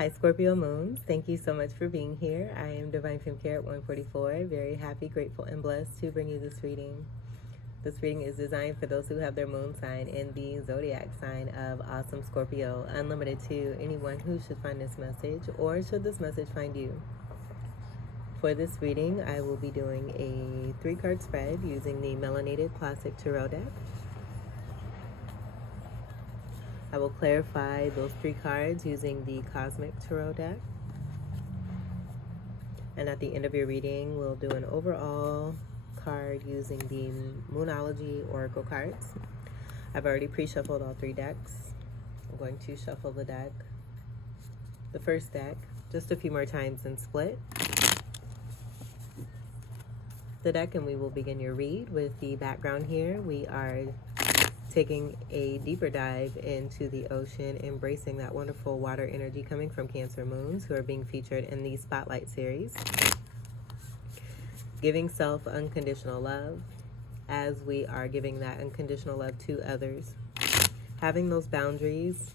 Hi Scorpio moons, thank you so much for being here. I am Divine Femme Care at 144. Very happy, grateful, and blessed to bring you this reading. This reading is designed for those who have their moon sign in the zodiac sign of Awesome Scorpio, unlimited to anyone who should find this message or should this message find you. For this reading, I will be doing a 3-card spread using the Melanated Classic Tarot deck. I will clarify those 3 cards using the Cosmic Tarot deck. And at the end of your reading, we'll do an overall card using the Moonology Oracle cards. I've already pre-shuffled all 3 decks. I'm going to shuffle the first deck, just a few more times and split the deck, and we will begin your read. With the background here, we are taking a deeper dive into the ocean, embracing that wonderful water energy coming from Cancer moons who are being featured in the Spotlight series. Giving self unconditional love as we are giving that unconditional love to others. Having those boundaries,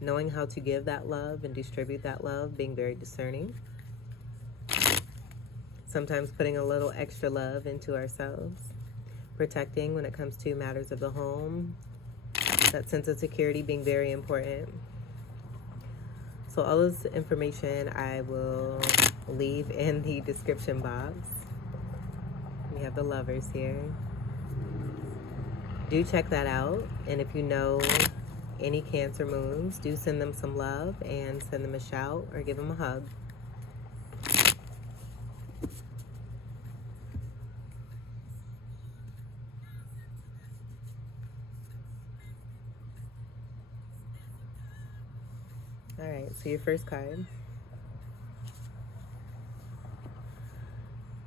knowing how to give that love and distribute that love, being very discerning. Sometimes putting a little extra love into ourselves. Protecting when it comes to matters of the home, that sense of security being very important. So all this information I will leave in the description box. We have the lovers here. Do check that out, and if you know any Cancer moons, do send them some love and send them a shout or give them a hug. All right, so your first card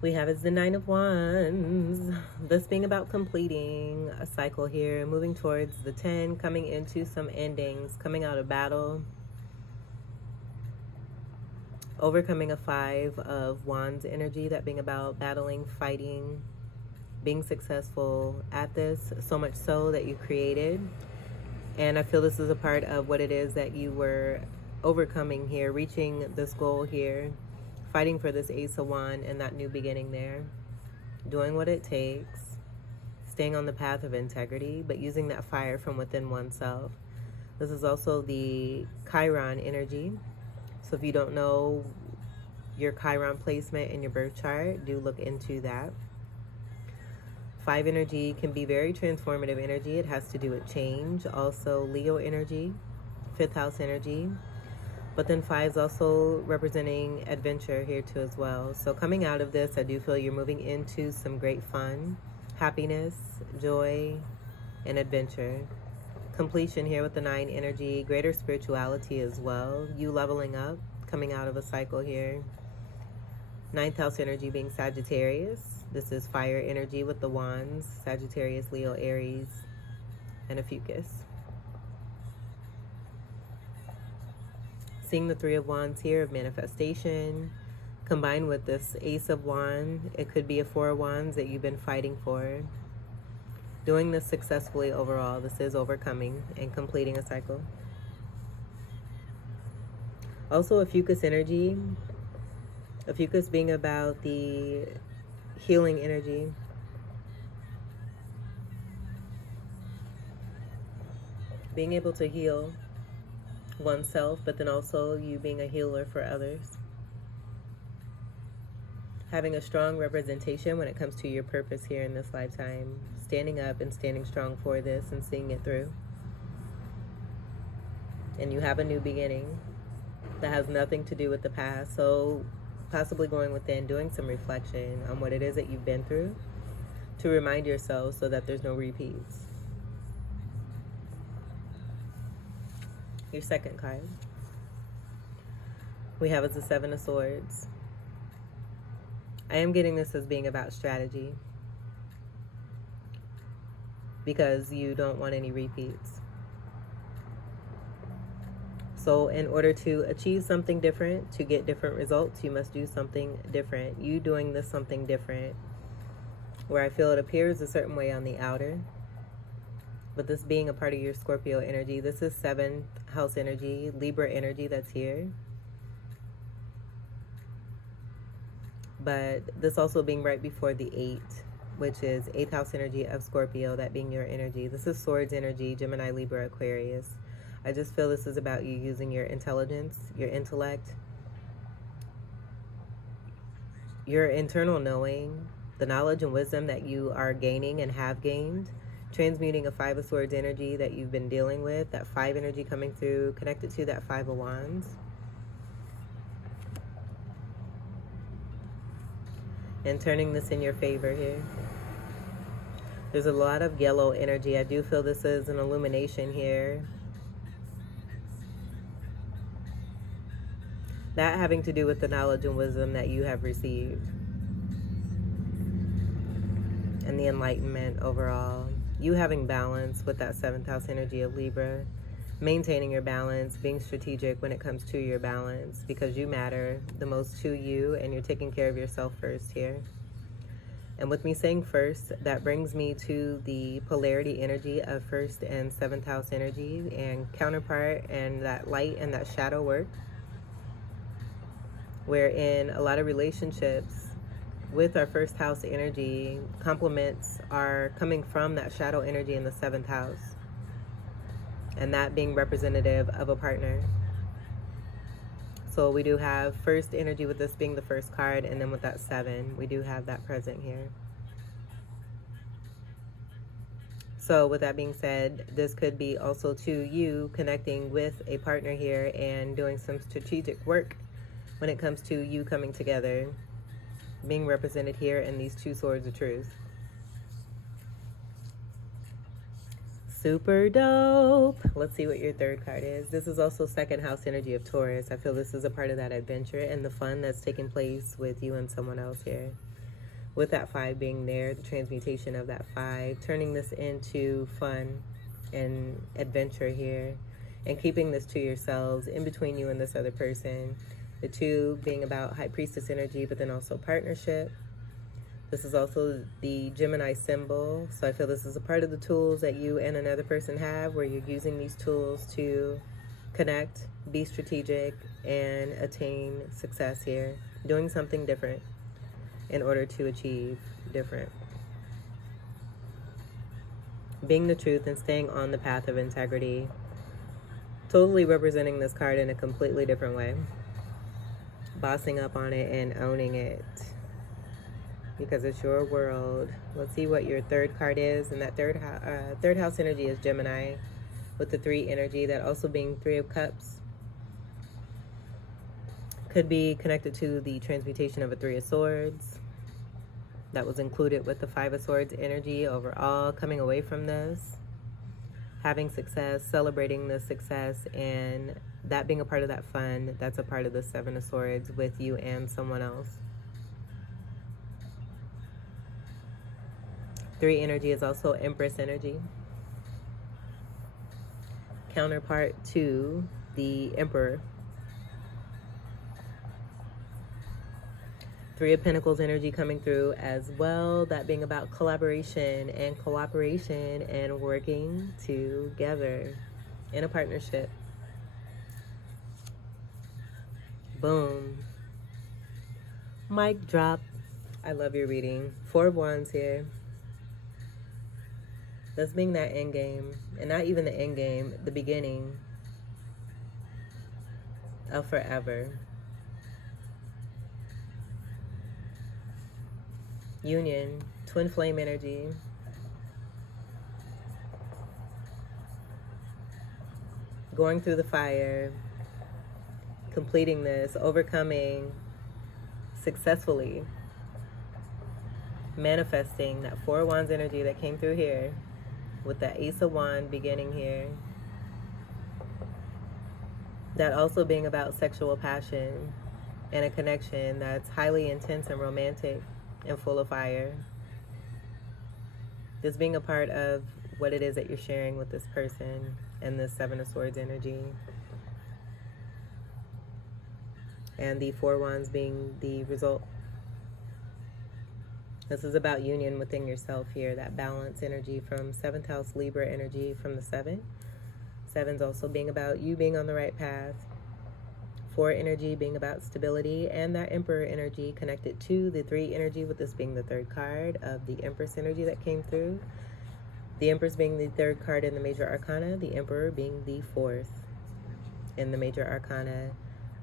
we have is the 9 of Wands. This being about completing a cycle here, moving towards the 10, coming into some endings, coming out of battle, overcoming a 5 of Wands energy, that being about battling, fighting, being successful at this, so much so that you created. And I feel this is a part of what it is that you were overcoming here, reaching this goal here, fighting for this Ace of Wands and that new beginning there, doing what it takes, staying on the path of integrity, but using that fire from within oneself. This is also the Chiron energy. So if you don't know your Chiron placement in your birth chart, do look into that. 5 energy can be very transformative energy. It has to do with change. Also Leo energy, 5th house energy. But then 5 is also representing adventure here too as well. So coming out of this, I do feel you're moving into some great fun, happiness, joy, and adventure. Completion here with the 9 energy, greater spirituality as well. You leveling up, coming out of a cycle here. 9th house energy being Sagittarius. This is fire energy with the wands, Sagittarius, Leo, Aries, and a Fucus. Seeing the 3 of Wands here of manifestation, combined with this Ace of Wands, it could be a 4 of Wands that you've been fighting for. Doing this successfully overall. This is overcoming and completing a cycle. Also a Fucus energy. A Fucus being about the healing energy. Being able to heal oneself, but then also you being a healer for others. Having a strong representation when it comes to your purpose here in this lifetime. Standing up and standing strong for this and seeing it through. And you have a new beginning that has nothing to do with the past. So possibly going within, doing some reflection on what it is that you've been through to remind yourself so that there's no repeats. Your second card we have is the 7 of Swords. I am getting this as being about strategy because you don't want any repeats. So in order to achieve something different, to get different results, you must do something different. You doing this something different, where I feel it appears a certain way on the outer, but this being a part of your Scorpio energy, this is 7th house energy, Libra energy that's here. but this also being right before the 8, which is 8th house energy of Scorpio, that being your energy. This is Swords energy, Gemini, Libra, Aquarius. I just feel this is about you using your intelligence, your intellect, your internal knowing, the knowledge and wisdom that you are gaining and have gained, transmuting a 5 of Swords energy that you've been dealing with, that 5 energy coming through, connected to that 5 of Wands. And turning this in your favor here. There's a lot of yellow energy. I do feel this is an illumination here. That having to do with the knowledge and wisdom that you have received. And the enlightenment overall. You having balance with that 7th house energy of Libra. Maintaining your balance, being strategic when it comes to your balance, because you matter the most to you and you're taking care of yourself first here. And with me saying first, that brings me to the polarity energy of 1st and 7th house energy and counterpart, and that light and that shadow work, wherein a lot of relationships with our 1st house energy, compliments are coming from that shadow energy in the 7th house. And that being representative of a partner. So we do have 1st energy with this being the 1st card, and then with that 7, we do have that present here. So with that being said, this could be also to you connecting with a partner here and doing some strategic work when it comes to you coming together, being represented here in these 2 swords of truth. Super dope. Let's see what your 3rd card is. This is also 2nd house energy of Taurus. I feel this is a part of that adventure and the fun that's taking place with you and someone else here. With that 5 being there, the transmutation of that 5, turning this into fun and adventure here, and keeping this to yourselves in between you and this other person. The 2 being about High Priestess energy, but then also partnership. This is also the Gemini symbol, so I feel this is a part of the tools that you and another person have, where you're using these tools to connect, be strategic, and attain success here. Doing something different in order to achieve different. Being the truth and staying on the path of integrity. Totally representing this card in a completely different way. Bossing up on it and owning it, because it's your world. Let's see what your 3rd card is. And that third house energy is Gemini, with the 3 energy, that also being 3 of Cups. Could be connected to the transmutation of a 3 of Swords. That was included with the 5 of Swords energy overall, coming away from this, having success, celebrating the success, and that being a part of that fun. That's a part of the 7 of Swords with you and someone else. 3 energy is also Empress energy, counterpart to the Emperor. 3 of Pentacles energy coming through as well, that being about collaboration and cooperation and working together in a partnership. Boom. Mic drop. I love your reading. 4 of Wands here. That's being that end game, and not even the end game, the beginning of forever. Union, twin flame energy. Going through the fire, completing this, overcoming successfully, manifesting that 4 of Wands energy that came through here, with that Ace of Wands beginning here. That also being about sexual passion and a connection that's highly intense and romantic and full of fire. This being a part of what it is that you're sharing with this person, and this 7 of Swords energy. And the 4 Wands being the result. This is about union within yourself here, that balance energy from 7th house Libra energy from the 7. 7's also being about you being on the right path, 4 energy being about stability, and that Emperor energy connected to the 3 energy, with this being the 3rd card of the Empress energy that came through. The Empress being the 3rd card in the Major Arcana, the Emperor being the 4th in the Major Arcana.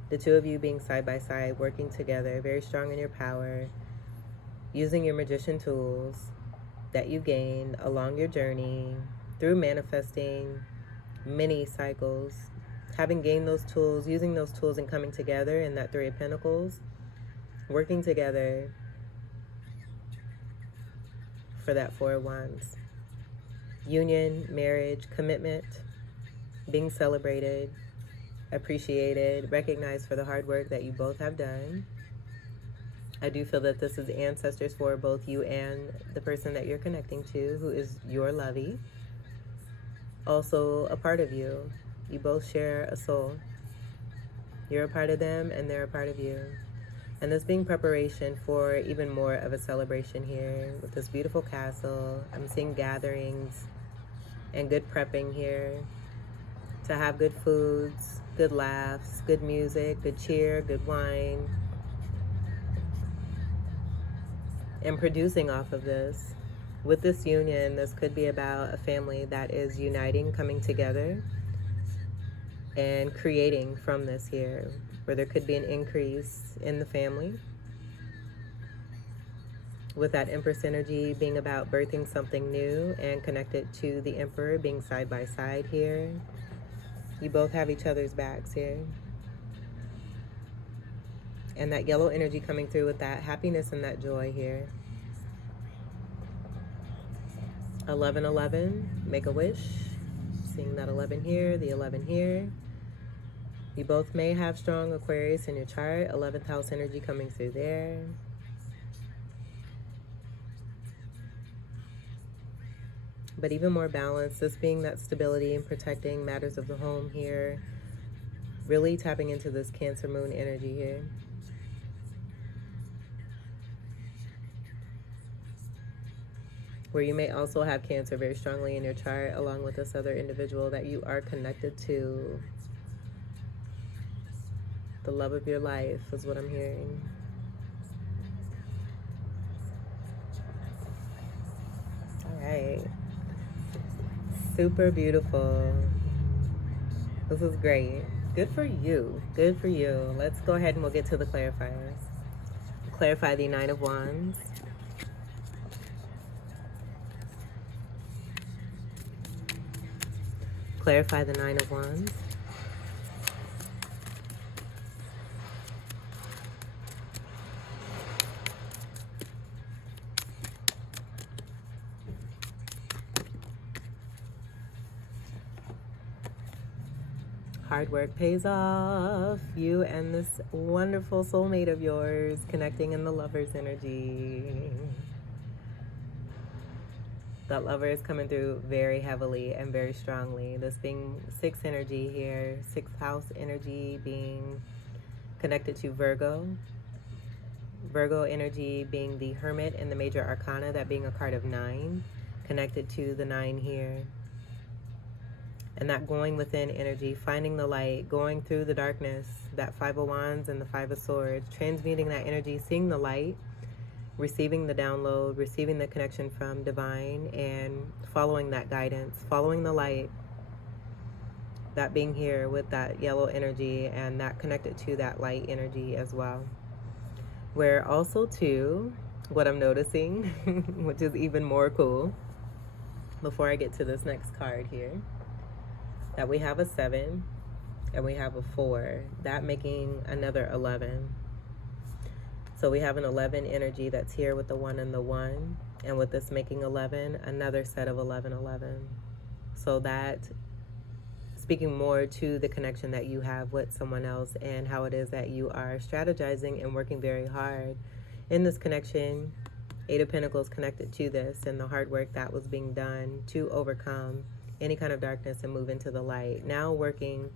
The two of you being side by side, working together, very strong in your power, using your magician tools that you gained along your journey through manifesting many cycles, having gained those tools, using those tools and coming together in that 3 of Pentacles, working together for that 4 of Wands. Union, marriage, commitment, being celebrated, appreciated, recognized for the hard work that you both have done. I do feel that this is ancestors for both you and the person that you're connecting to, who is your lovey. Also a part of you. You both share a soul. You're a part of them and they're a part of you. And this being preparation for even more of a celebration here with this beautiful castle. I'm seeing gatherings and good prepping here to have good foods, good laughs, good music, good cheer, good wine. And producing off of this. With this union, this could be about a family that is uniting, coming together, and creating from this here, where there could be an increase in the family. With that Empress energy being about birthing something new and connected to the Emperor being side by side here. You both have each other's backs here. And that yellow energy coming through with that happiness and that joy here. 1111, make a wish. Seeing that 11 here, the 11 here. You both may have strong Aquarius in your chart. 11th house energy coming through there. But even more balance, this being that stability and protecting matters of the home here. Really tapping into this Cancer moon energy here. Where you may also have Cancer very strongly in your chart, along with this other individual that you are connected to. The love of your life is what I'm hearing. All right. Super beautiful. This is great. Good for you. Good for you. Let's go ahead and we'll get to the clarifiers. Clarify the 9 of Wands. Clarify the 9 of Wands. Hard work pays off. You and this wonderful soulmate of yours connecting in the lover's energy. That lover is coming through very heavily and very strongly. This being 6 energy here, 6th house energy being connected to Virgo. Virgo energy being the Hermit in the Major Arcana, that being a card of 9, connected to the 9 here. And that going within energy, finding the light, going through the darkness, that 5 of Wands and the 5 of Swords, transmuting that energy, seeing the light, receiving the download, receiving the connection from divine, and following that guidance, following the light. That being here with that yellow energy and that connected to that light energy as well. Where also too, what I'm noticing, which is even more cool, before I get to this next card here, that we have a 7 and we have a 4, that making another 11. So we have an 11 energy that's here with the 1 and the 1, and with this making 11, another set of 11, 11. So that speaking more to the connection that you have with someone else and how it is that you are strategizing and working very hard in this connection. 8 of Pentacles connected to this and the hard work that was being done to overcome any kind of darkness and move into the light. Now working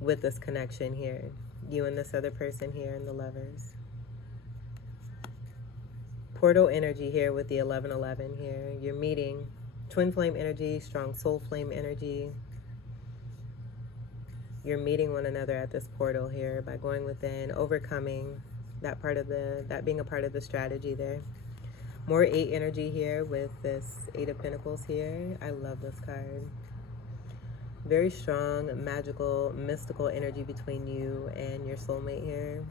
with this connection here, you and this other person here in the Lovers. Portal energy here with the 1111 here. You're meeting twin flame energy, strong soul flame energy. you're meeting one another at this portal here by going within, overcoming that being a part of the strategy there. More 8 energy here with this 8 of Pentacles here. I love this card. Very strong, magical, mystical energy between you and your soulmate here.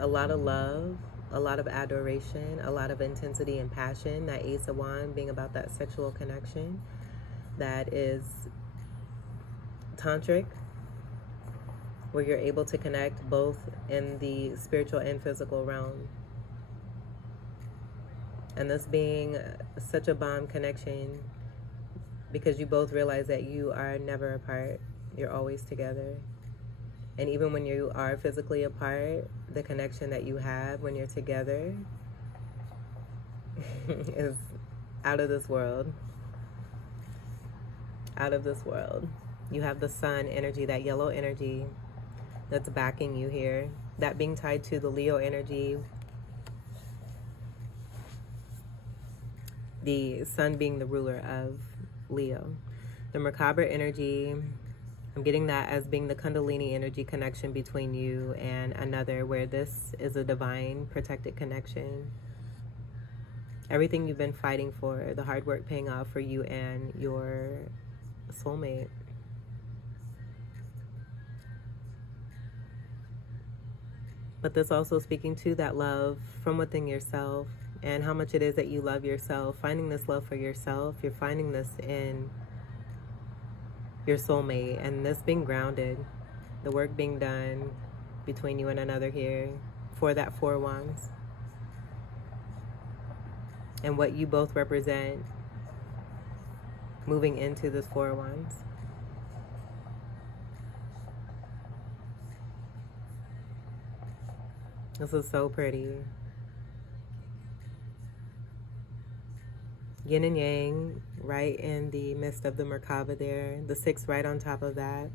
A lot of love, a lot of adoration, a lot of intensity and passion. That Ace of Wands being about that sexual connection that is tantric, where you're able to connect both in the spiritual and physical realm. And this being such a bomb connection because you both realize that you are never apart. You're always together. And even when you are physically apart, the connection that you have when you're together is out of this world. Out of this world. You have the sun energy, that yellow energy that's backing you here. That being tied to the Leo energy. The sun being the ruler of Leo. The Merkaba energy, I'm getting that as being the Kundalini energy connection between you and another, where this is a divine protected connection. Everything you've been fighting for, the hard work paying off for you and your soulmate. But this also speaking to that love from within yourself and how much it is that you love yourself. Finding this love for yourself. You're finding this in your soulmate, and this being grounded, the work being done between you and another here for that 4 Wands. And what you both represent moving into this 4 Wands. This is so pretty. Yin and Yang right in the midst of the Merkaba there. The 6 right on top of that.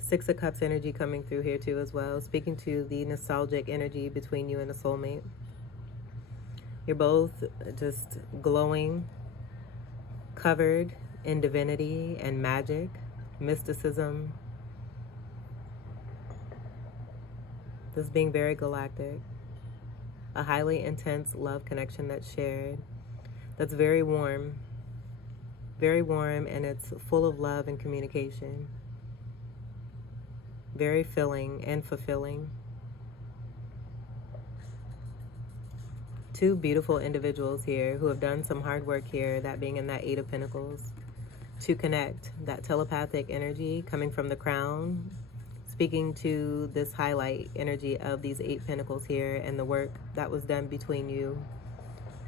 6 of Cups energy coming through here too as well. Speaking to the nostalgic energy between you and a soulmate. You're both just glowing, covered in divinity and magic, mysticism. This being very galactic. A highly intense love connection that's shared. That's very warm, and it's full of love and communication. Very filling and fulfilling. 2 beautiful individuals here who have done some hard work here, that being in that 8 of Pentacles, to connect. That telepathic energy coming from the crown, speaking to this highlight energy of these 8 Pentacles here and the work that was done between you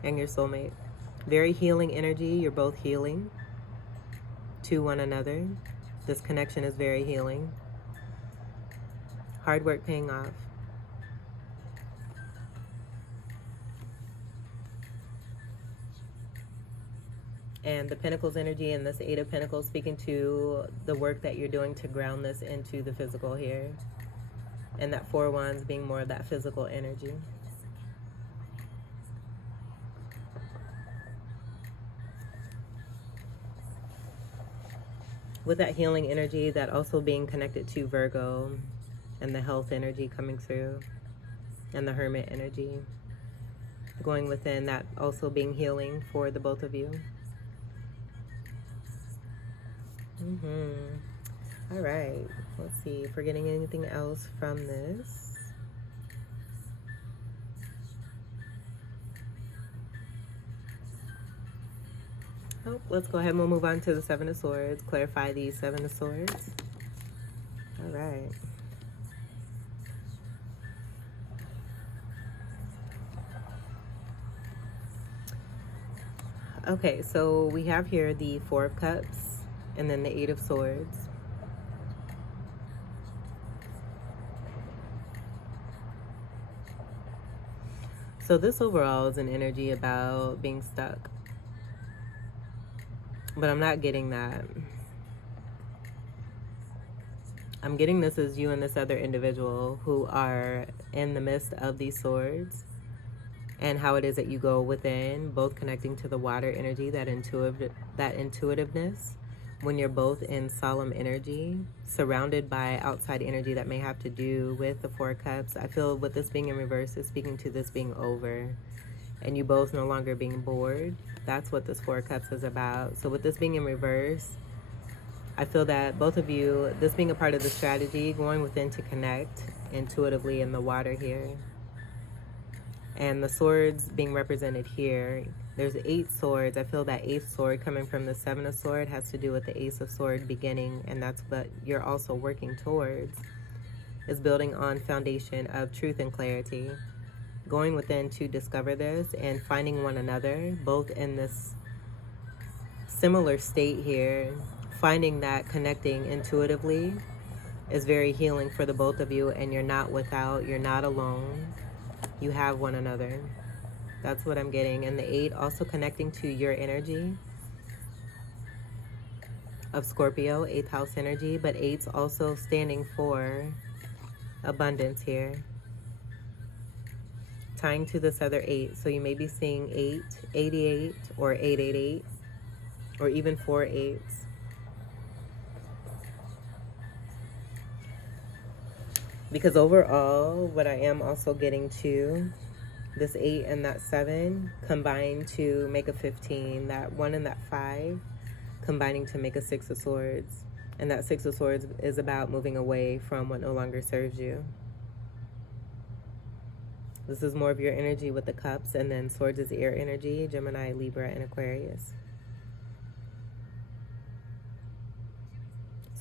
and your soulmate. Very healing energy. You're both healing to one another. This connection is very healing. Hard work paying off. And the Pentacles energy and this 8 of Pentacles speaking to the work that you're doing to ground this into the physical here. And that 4 Wands being more of that physical energy. With that healing energy, that also being connected to Virgo and the health energy coming through and the Hermit energy going within, that also being healing for the both of you. All right, let's see if we're getting anything else from this. Oh, let's go ahead and we'll move on to the 7 of Swords. Clarify these 7 of Swords. All right. Okay, so we have here the 4 of Cups and then the 8 of Swords. So this overall is an energy about being stuck. But I'm not getting that. I'm getting this as you and this other individual who are in the midst of these swords, and how it is that you go within, both connecting to the water energy, that intuitiveness, when you're both in solemn energy, surrounded by outside energy that may have to do with the Four of Cups. I feel with this being in reverse is speaking to this being over and you both no longer being bored. That's what this Four of Cups is about. So with this being in reverse, I feel that both of you, this being a part of the strategy, going within to connect intuitively in the water here. And the swords being represented here, there's 8 swords. I feel that 8th sword coming from the 7 of Swords has to do with the Ace of Sword beginning, and that's what you're also working towards, is building on foundation of truth and clarity, going within to discover this and finding one another, both in this similar state here, finding that connecting intuitively is very healing for the both of you, and you're not without, you're not alone. You have one another. That's what I'm getting. And the 8 also connecting to your energy of Scorpio, 8th house energy, but 8's also standing for abundance here. Tying to this other 8. So you may be seeing 888 or 888 or even 4 8s. Because overall, what I am also getting to, this 8 and that 7 combine to make a 15. That 1 and that 5 combining to make a 6 of Swords. And that 6 of Swords is about moving away from what no longer serves you. This is more of your energy with the cups, and then Swords is air energy, Gemini, Libra, and Aquarius.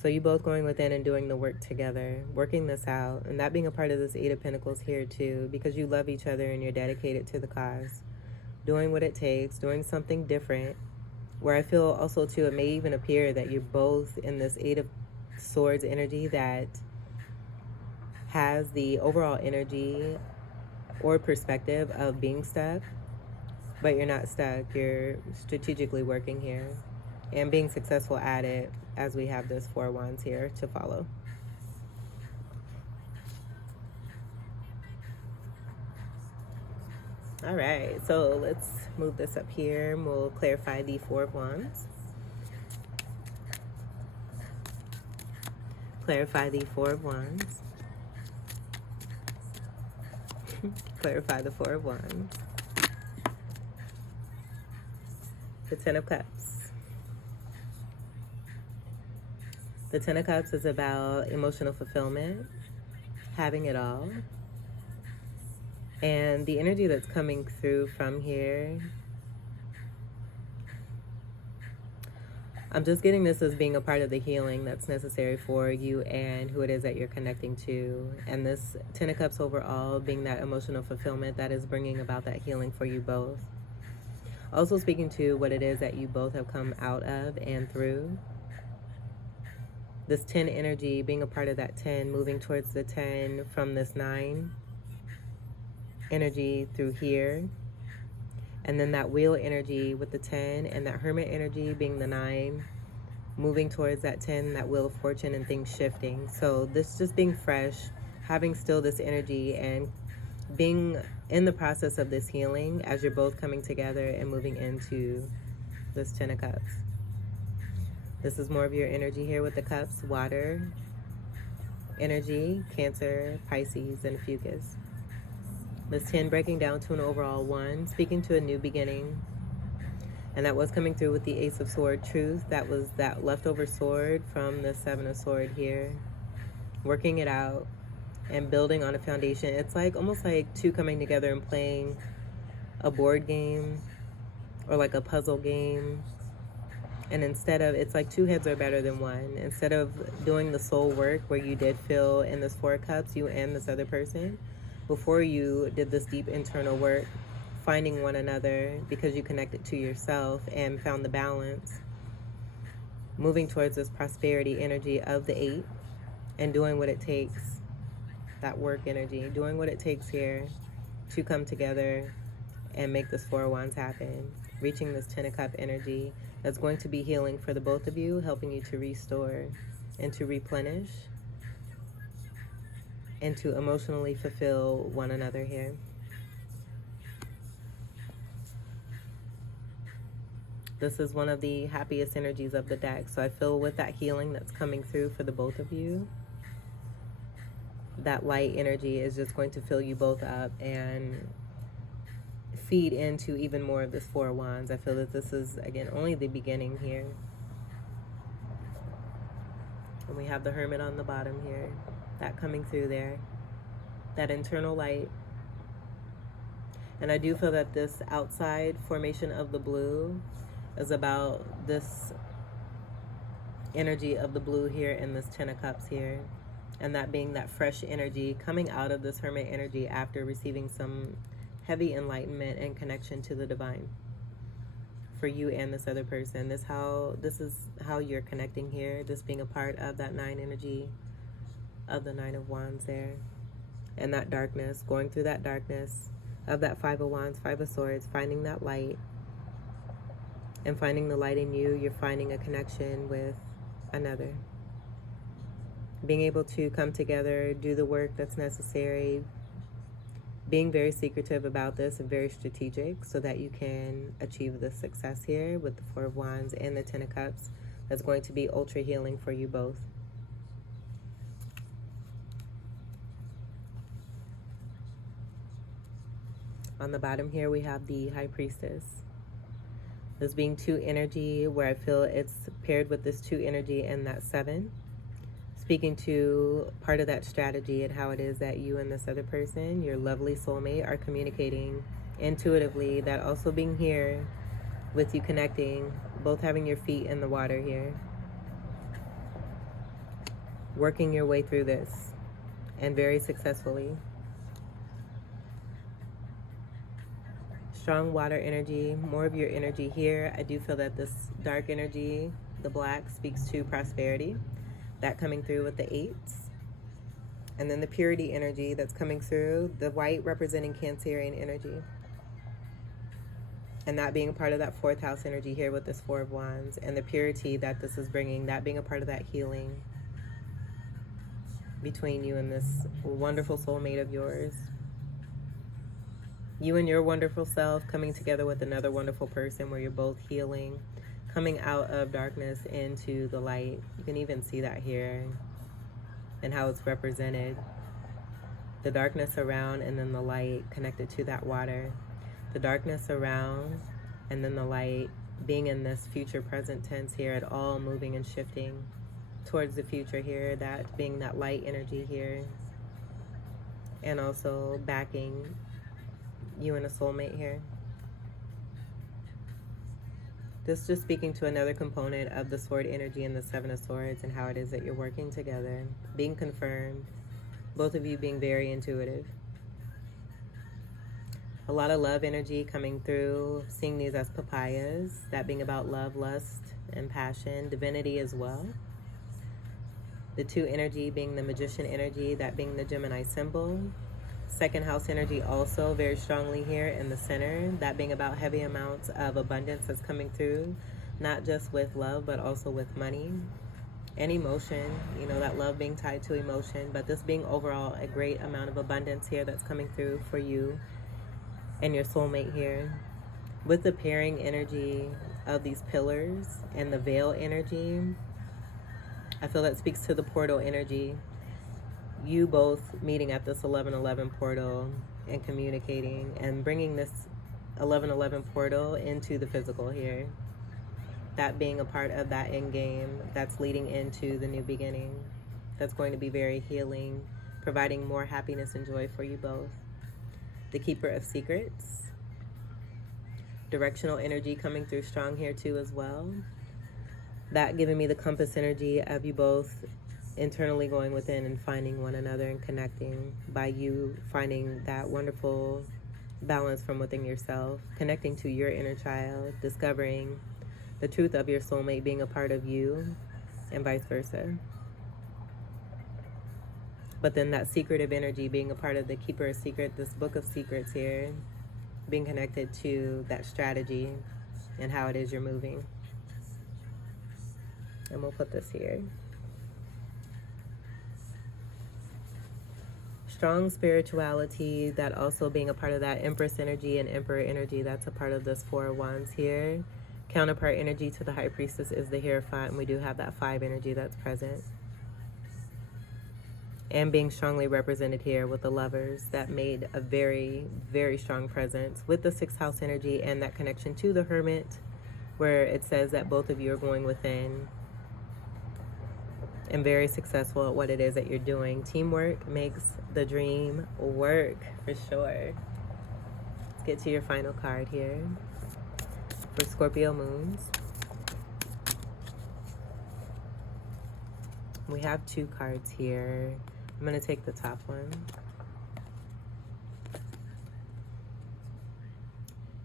So you both going within and doing the work together, working this out, and that being a part of this 8 of Pentacles here too, because you love each other and you're dedicated to the cause. Doing what it takes, doing something different, where I feel also too, it may even appear that you're both in this 8 of Swords energy that has the overall energy or perspective of being stuck, but you're not stuck. You're strategically working here and being successful at it, as we have this 4 Wands here to follow. All right, so let's move this up here and we'll clarify the 4 of Wands. Clarify the 4 of Wands. Clarify the 4 of Wands. The 10 of Cups. The 10 of Cups is about emotional fulfillment, having it all. And the energy that's coming through from here, I'm just getting this as being a part of the healing that's necessary for you and who it is that you're connecting to. And this 10 of Cups overall being that emotional fulfillment that is bringing about that healing for you both. Also speaking to what it is that you both have come out of and through. This 10 energy being a part of that 10, moving towards the 10 from this 9 energy through here. And then that wheel energy with the 10 and that hermit energy being the 9, moving towards that 10, that wheel of fortune and things shifting. So this just being fresh, having still this energy and being in the process of this healing as you're both coming together and moving into this 10 of Cups. This is more of your energy here with the cups, water energy, Cancer, Pisces, and Fucus. This 10 breaking down to an overall 1, speaking to a new beginning. And that was coming through with the Ace of Sword, truth. That was that leftover sword from the 7 of Sword here. Working it out and building on a foundation. It's like almost like 2 coming together and playing a board game or like a puzzle game. And instead of, it's like 2 heads are better than 1. Instead of doing the soul work where you did feel in this 4 of Cups, you and this other person, before you did this deep internal work, finding one another because you connected to yourself and found the balance, moving towards this prosperity energy of the 8 and doing what it takes, that work energy, doing what it takes here to come together and make this 4 of Wands happen, reaching this 10 of Cup energy that's going to be healing for the both of you, helping you to restore and to replenish and to emotionally fulfill one another here. This is one of the happiest energies of the deck. So I feel with that healing that's coming through for the both of you, that light energy is just going to fill you both up and feed into even more of this Four of Wands. I feel that this is, again, only the beginning here. And we have the Hermit on the bottom here, that coming through there, that internal light. And I do feel that this outside formation of the blue is about this energy of the blue here in this Ten of Cups here. And that being that fresh energy coming out of this Hermit energy after receiving some heavy enlightenment and connection to the divine for you and this other person. This is how you're connecting here, this being a part of that 9 energy of the 9 of Wands there, and that darkness, going through that darkness of that 5 of Wands, 5 of Swords, finding that light and finding the light in you. You're finding a connection with another, being able to come together, do the work that's necessary, being very secretive about this and very strategic so that you can achieve the success here with the 4 of Wands and the 10 of Cups. That's going to be ultra healing for you both. On the bottom here, we have the High Priestess. This being 2 energy, where I feel it's paired with this 2 energy and that 7. Speaking to part of that strategy and how it is that you and this other person, your lovely soulmate, are communicating intuitively. That also being here with you connecting, both having your feet in the water here, working your way through this, and very successfully. Strong water energy, more of your energy here. I do feel that this dark energy, the black, speaks to prosperity. That coming through with the 8s. And then the purity energy that's coming through, the white representing Cancerian energy. And that being a part of that 4th house energy here with this 4 of Wands. And the purity that this is bringing, that being a part of that healing between you and this wonderful soulmate of yours. You and your wonderful self coming together with another wonderful person where you're both healing, coming out of darkness into the light. You can even see that here and how it's represented. The darkness around and then the light connected to that water. The darkness around and then the light being in this future present tense here, at all moving and shifting towards the future here, that being that light energy here. And also backing you and a soulmate here. This just speaking to another component of the sword energy and the 7 of Swords and how it is that you're working together, being confirmed, both of you being very intuitive. A lot of love energy coming through, seeing these as papayas, that being about love, lust, and passion, divinity as well. The 2 energy being the Magician energy, that being the Gemini symbol. 2nd house energy also very strongly here in the center, that being about heavy amounts of abundance that's coming through, not just with love but also with money and emotion, you know, that love being tied to emotion, but this being overall a great amount of abundance here that's coming through for you and your soulmate here. With the pairing energy of these pillars and the veil energy, I feel that speaks to the portal energy. You both meeting at this 1111 portal and communicating and bringing this 1111 portal into the physical here. That being a part of that end game that's leading into the new beginning. That's going to be very healing, providing more happiness and joy for you both. The Keeper of Secrets. Directional energy coming through strong here too as well. That giving me the compass energy of you both internally going within and finding one another and connecting, by you finding that wonderful balance from within yourself, connecting to your inner child, discovering the truth of your soulmate being a part of you, and vice versa. But then that secretive energy being a part of the Keeper of Secret, this book of secrets here, being connected to that strategy and how it is you're moving. And we'll put this here. Strong spirituality, that also being a part of that Empress energy and Emperor energy, that's a part of this 4 of Wands here. Counterpart energy to the High Priestess is the Hierophant, and we do have that 5 energy that's present. And being strongly represented here with the Lovers, that made a very, very strong presence with the 6th house energy and that connection to the Hermit, where it says that both of you are going within and very successful at what it is that you're doing. Teamwork makes the dream work, for sure. Let's get to your final card here for Scorpio moons. We have 2 cards here. I'm going to take the top one.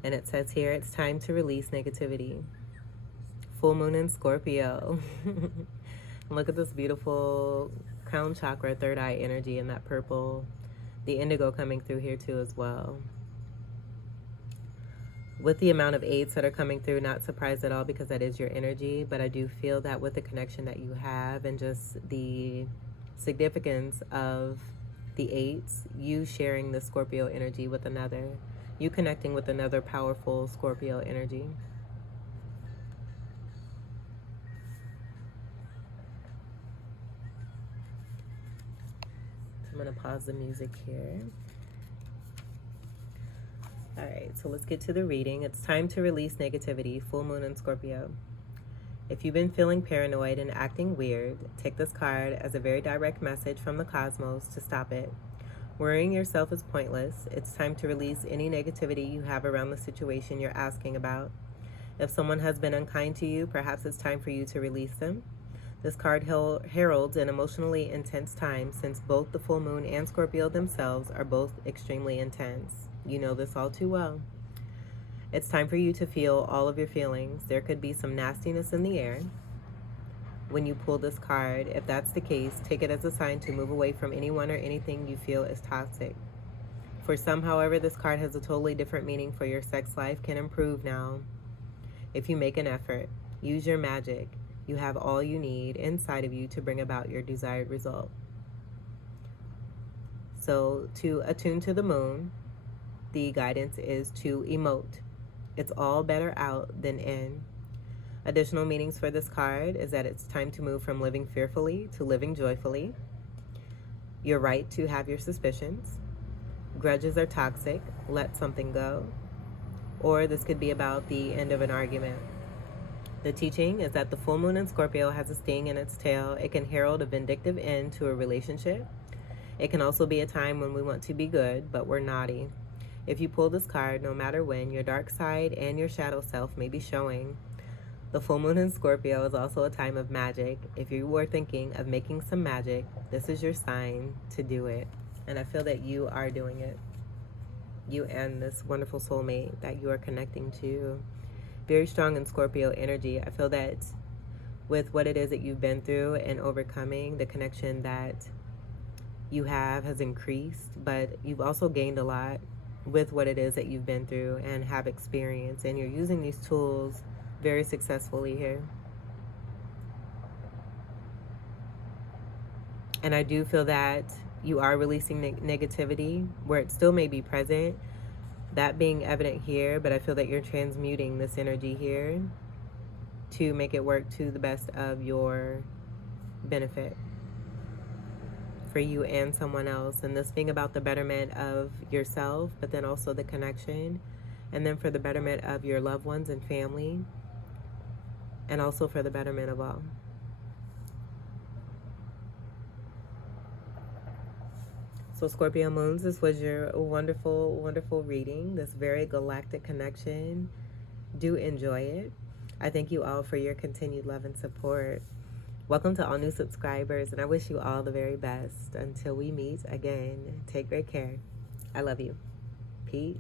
And it says here, it's time to release negativity. Full moon in Scorpio. Look at this beautiful crown chakra, 3rd eye energy in that purple. The indigo coming through here too as well. With the amount of 8s that are coming through, not surprised at all because that is your energy. But I do feel that with the connection that you have and just the significance of the 8s, you sharing the Scorpio energy with another, you connecting with another powerful Scorpio energy. So I'm going to pause the music here. All right, so let's get to the reading. It's time to release negativity, full moon in Scorpio. If you've been feeling paranoid and acting weird, take this card as a very direct message from the cosmos to stop it. Worrying yourself is pointless. It's time to release any negativity you have around the situation you're asking about. If someone has been unkind to you, perhaps it's time for you to release them. This card heralds an emotionally intense time, since both the full moon and Scorpio themselves are both extremely intense. You know this all too well. It's time for you to feel all of your feelings. There could be some nastiness in the air when you pull this card. If that's the case, take it as a sign to move away from anyone or anything you feel is toxic. For some, however, this card has a totally different meaning for your sex life can improve now. If you make an effort, use your magic. You have all you need inside of you to bring about your desired result. So to attune to the moon, the guidance is to emote. It's all better out than in. Additional meanings for this card is that it's time to move from living fearfully to living joyfully. You're right to have your suspicions. Grudges are toxic. Let something go. Or this could be about the end of an argument. The teaching is that the full moon in Scorpio has a sting in its tail. It can herald a vindictive end to a relationship. It can also be a time when we want to be good, but we're naughty. If you pull this card, no matter when, your dark side and your shadow self may be showing. The full moon in Scorpio is also a time of magic. If you were thinking of making some magic, this is your sign to do it. And I feel that you are doing it. You and this wonderful soulmate that you are connecting to. Very strong in Scorpio energy. I feel that with what it is that you've been through and overcoming, the connection that you have has increased, but you've also gained a lot with what it is that you've been through and have experienced, and you're using these tools very successfully here. And I do feel that you are releasing negativity where it still may be present, that being evident here, but I feel that you're transmuting this energy here to make it work to the best of your benefit for you and someone else. And this being about the betterment of yourself, but then also the connection, and then for the betterment of your loved ones and family, and also for the betterment of all. So Scorpio moons, this was your wonderful, wonderful reading, this very galactic connection. Do enjoy it. I thank you all for your continued love and support. Welcome to all new subscribers, and I wish you all the very best. Until we meet again, take great care. I love you. Peace.